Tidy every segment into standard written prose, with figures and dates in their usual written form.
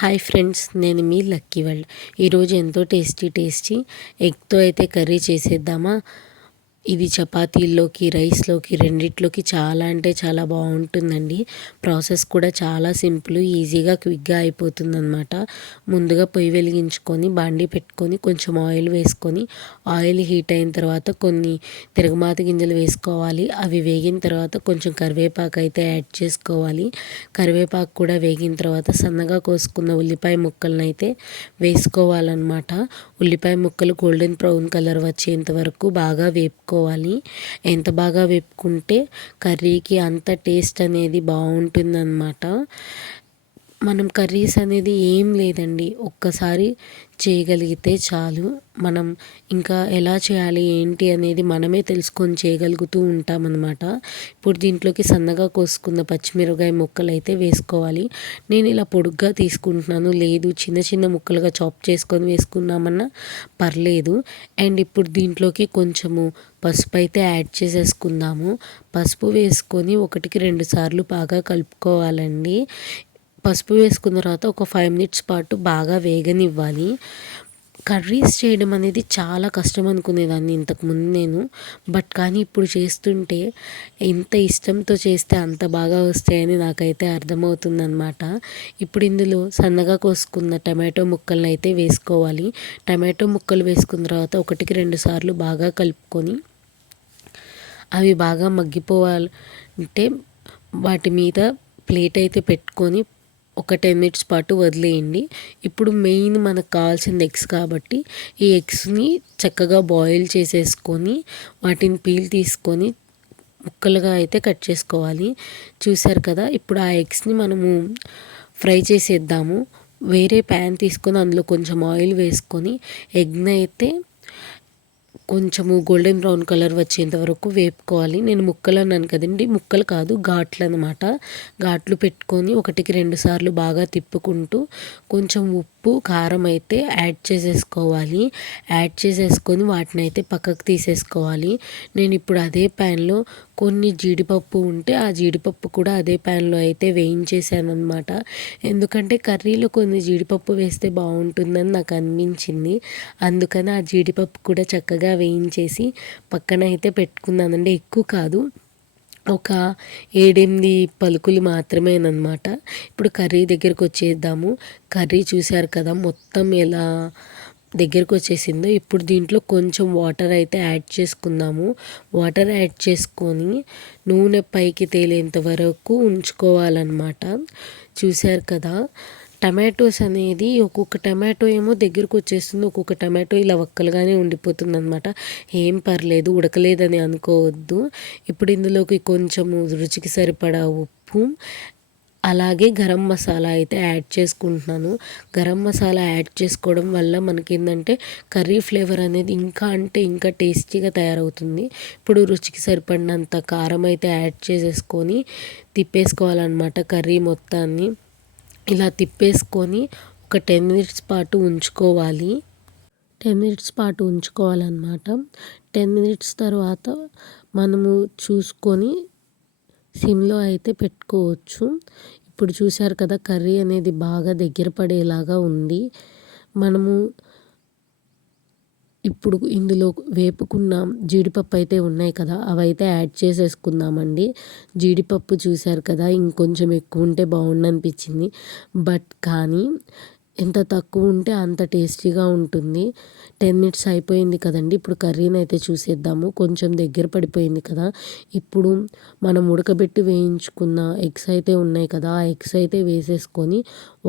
Hi friends, నేను మీ lucky world. ఈరోజు ఎంతో టేస్టీ ఎగ్తో అయితే కర్రీ చేసేద్దామా. ఇది చపాతీల్లోకి, రైస్లోకి రెండిట్లోకి చాలా అంటే చాలా బాగుంటుందండి. ప్రాసెస్ కూడా చాలా సింపుల్, ఈజీగా క్విక్గా అయిపోతుందన్నమాట. ముందుగా పొయ్యి వెలిగించుకొని బాండీ పెట్టుకొని కొంచెం ఆయిల్ వేసుకొని, ఆయిల్ హీట్ అయిన తర్వాత కొన్ని తిరగమాత గింజలు వేసుకోవాలి. అవి వేగిన తర్వాత కొంచెం కరివేపాకు అయితే యాడ్ చేసుకోవాలి. కరివేపాకు కూడా వేగిన తర్వాత సన్నగా కోసుకున్న ఉల్లిపాయ ముక్కలను అయితే వేసుకోవాలన్నమాట. ఉల్లిపాయ ముక్కలు గోల్డెన్ బ్రౌన్ కలర్ వచ్చేంత వరకు బాగా వేపుకోవాలి. ఎంత బాగా వేపుకుంటే కర్రీకి అంత టేస్ట్ అనేది బాగుంటుందన్నమాట. మనం కర్రీస్ అనేది ఏం లేదండి, ఒక్కసారి చేయగలిగితే చాలు. మనం ఇంకా ఎలా చేయాలి ఏంటి అనేది మనమే తెలుసుకొని చేయగలుగుతూ ఉంటామన్నమాట. ఇప్పుడు దీంట్లోకి సన్నగా కోసుకున్న పచ్చిమిరపకాయ ముక్కలు అయితే వేసుకోవాలి. నేను ఇలా పొడుగ్గా తీసుకుంటున్నాను, లేదు చిన్న చిన్న ముక్కలుగా చాప్ చేసుకొని వేసుకున్నామన్నా పర్లేదు. అండ్ ఇప్పుడు దీంట్లోకి కొంచెము పసుపు అయితే యాడ్ చేసేసుకుందాము. పసుపు వేసుకొని 1-2 సార్లు బాగా కలుపుకోవాలండి. పసుపు వేసుకున్న తర్వాత ఒక 5 మినిట్స్ పాటు బాగా వేగనివ్వాలి. కర్రీస్ చేయడం అనేది చాలా కష్టం అనుకునేదాన్ని ఇంతకుముందు నేను. కానీ ఇప్పుడు చేస్తుంటే ఎంత ఇష్టంతో చేస్తే అంత బాగా వస్తాయని నాకైతే అర్థమవుతుందన్నమాట. ఇప్పుడు ఇందులో సన్నగా కోసుకున్న టమాటో ముక్కలను అయితే వేసుకోవాలి. టమాటో ముక్కలు వేసుకున్న తర్వాత 1-2 సార్లు బాగా కలుపుకొని అవి బాగా మగ్గిపోవాలంటే వాటి మీద ప్లేట్ అయితే పెట్టుకొని ఒక 10 మినిట్స్ పాటు వదిలేయండి. ఇప్పుడు మెయిన్ మనకు కావాల్సింది ఎగ్స్ కాబట్టి ఈ ఎగ్స్ని చక్కగా బాయిల్ చేసేసుకొని వాటిని పీల్ తీసుకొని ముక్కలుగా అయితే కట్ చేసుకోవాలి. చూసారు కదా, ఇప్పుడు ఆ ఎగ్స్ని మనము ఫ్రై చేసేద్దాము. వేరే ప్యాన్ తీసుకొని అందులో కొంచెం ఆయిల్ వేసుకొని ఎగ్ని అయితే కొంచెము గోల్డెన్ బ్రౌన్ కలర్ వచ్చేంత వరకు వేపుకోవాలి. నేను ముక్కలు అన్నాను కదండి, ముక్కలు కాదు ఘాట్లు అనమాట. ఘాట్లు పెట్టుకొని 1-2 సార్లు బాగా తిప్పుకుంటూ కొంచెం ఉప్పు కారం అయితే యాడ్ చేసేసుకోవాలి. యాడ్ చేసేసుకొని వాటిని అయితే పక్కకు తీసేసుకోవాలి. నేను ఇప్పుడు అదే ప్యాన్లో కొన్ని జీడిపప్పు ఉంటే ఆ జీడిపప్పు కూడా అదే ప్యాన్లో అయితే వేయించేసాను అనమాట. ఎందుకంటే కర్రీలో కొన్ని జీడిపప్పు వేస్తే బాగుంటుందని నాకు అనిపించింది. అందుకని ఆ జీడిపప్పు కూడా చక్కగా వేయించేసి పక్కన అయితే పెట్టుకున్నానండి. ఎక్కువ కాదు, ఒక 7-8 పలుకులు మాత్రమేనమాట. ఇప్పుడు కర్రీ దగ్గరకు వచ్చేద్దాము. కర్రీ చూశారు కదా మొత్తం ఎలా దగ్గరకు వచ్చేసిందో. ఇప్పుడు దీంట్లో కొంచెం వాటర్ అయితే యాడ్ చేసుకుందాము. వాటర్ యాడ్ చేసుకొని నూనె పైకి తేలేంత వరకు ఉంచుకోవాలన్నమాట. చూశారు కదా, టమాటోస్ అనేది ఒక్కొక్క టమాటో ఏమో దగ్గరకు వచ్చేస్తుంది, ఒక్కొక్క టమాటో ఇలా ఒక్కలుగానే ఉండిపోతుంది అనమాట. ఏం పర్లేదు, ఉడకలేదని అనుకోవద్దు. ఇప్పుడు ఇందులోకి కొంచెము రుచికి సరిపడా ఉప్పు, అలాగే గరం మసాలా అయితే యాడ్ చేసుకుంటున్నాను. గరం మసాలా యాడ్ చేసుకోవడం వల్ల మనకి ఏంటంటే కర్రీ ఫ్లేవర్ అనేది ఇంకా అంటే ఇంకా టేస్టీగా తయారవుతుంది. ఇప్పుడు రుచికి సరిపడినంత కారం అయితే యాడ్ చేసేసుకొని తిప్పేసుకోవాలన్నమాట. కర్రీ మొత్తాన్ని ఇలా తిప్పేసుకొని ఒక 10 మినిట్స్ పాటు ఉంచుకోవాలి. 10 మినిట్స్ పాటు ఉంచుకోవాలన్నమాట. 10 మినిట్స్ తర్వాత మనము చూసుకొని సిమ్లో అయితే పెట్టుకోవచ్చు. ఇప్పుడు చూశారు కదా, కర్రీ అనేది బాగా దగ్గర పడేలాగా ఉంది. మనము ఇప్పుడు ఇందులో వేపుకున్న జీడిపప్పు అయితే ఉన్నాయి కదా, అవైతే యాడ్ చేసేసుకుందామండి. జీడిపప్పు చూశారు కదా, ఇంకొంచెం ఎక్కువ ఉంటే బాగుండనిపించింది. కానీ ఎంత తక్కువ ఉంటే అంత టేస్టీగా ఉంటుంది. 10 మినిట్స్ అయిపోయింది కదండి. ఇప్పుడు కర్రీని అయితే చూసేద్దాము. కొంచెం దగ్గర పడిపోయింది కదా. ఇప్పుడు మనం ఉడకబెట్టి వేయించుకున్న ఎగ్స్ అయితే ఉన్నాయి కదా, ఆ ఎగ్స్ అయితే వేసేసుకొని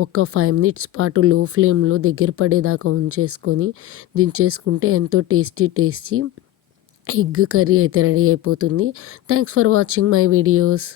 ఒక 5 మినిట్స్ పాటు లో ఫ్లేమ్లో దగ్గర పడేదాకా ఉంచేసుకొని దించేసుకుంటే ఎంతో టేస్టీ ఎగ్ కర్రీ అయితే రెడీ అయిపోతుంది. Thanks for watching my videos.